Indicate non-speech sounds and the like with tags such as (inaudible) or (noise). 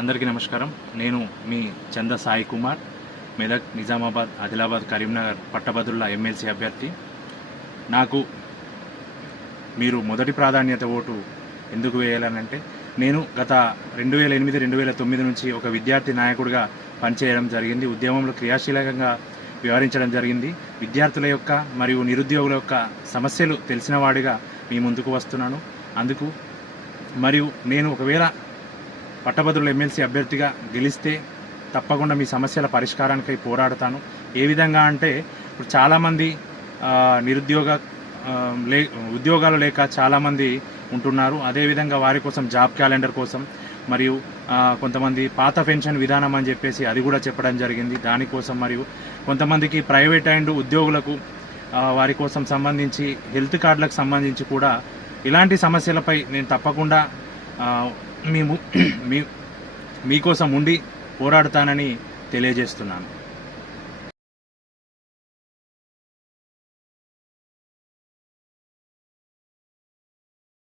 అందరికీ నమస్కారం. నేను మీ చంద సాయి కుమార్ మెదక్ నిజామాబాద్ ఆదిలాబాద్ కరీంనగర్ పట్టభద్రుల ఎమ్మెల్సీ అభ్యర్థి. నాకు మీరు మొదటి ప్రాధాన్యత ఓటు ఎందుకు వేయాలనంటే నేను గత రెండు వేల ఎనిమిది రెండు వేల తొమ్మిది నుంచి ఒక విద్యార్థి నాయకుడిగా పనిచేయడం జరిగింది. ఉద్యమంలో క్రియాశీలకంగా వ్యవహరించడం జరిగింది. విద్యార్థుల యొక్క మరియు నిరుద్యోగుల యొక్క సమస్యలు తెలిసినవాడిగా మీ ముందుకు వస్తున్నాను. అందుకు మరియు నేను ఒకవేళ పట్టభద్రుల ఎమ్మెల్సీ అభ్యర్థిగా గెలిస్తే తప్పకుండా మీ సమస్యల పరిష్కారానికై పోరాడతాను. ఏ విధంగా అంటే ఇప్పుడు చాలామంది నిరుద్యోగ లే ఉద్యోగాలు లేక చాలామంది ఉంటున్నారు. అదేవిధంగా వారి కోసం జాబ్ క్యాలెండర్ కోసం మరియు కొంతమంది పాత పెన్షన్ విధానం అని చెప్పేసి అది కూడా చెప్పడం జరిగింది. దానికోసం మరియు కొంతమందికి ప్రైవేట్ అండ్ ఉద్యోగులకు వారి కోసం సంబంధించి హెల్త్ కార్డులకు సంబంధించి కూడా ఇలాంటి సమస్యలపై నేను తప్పకుండా మేము (clears throat) మీ మీకోసం ఉండి పోరాడుతానని తెలియజేస్తున్నాను.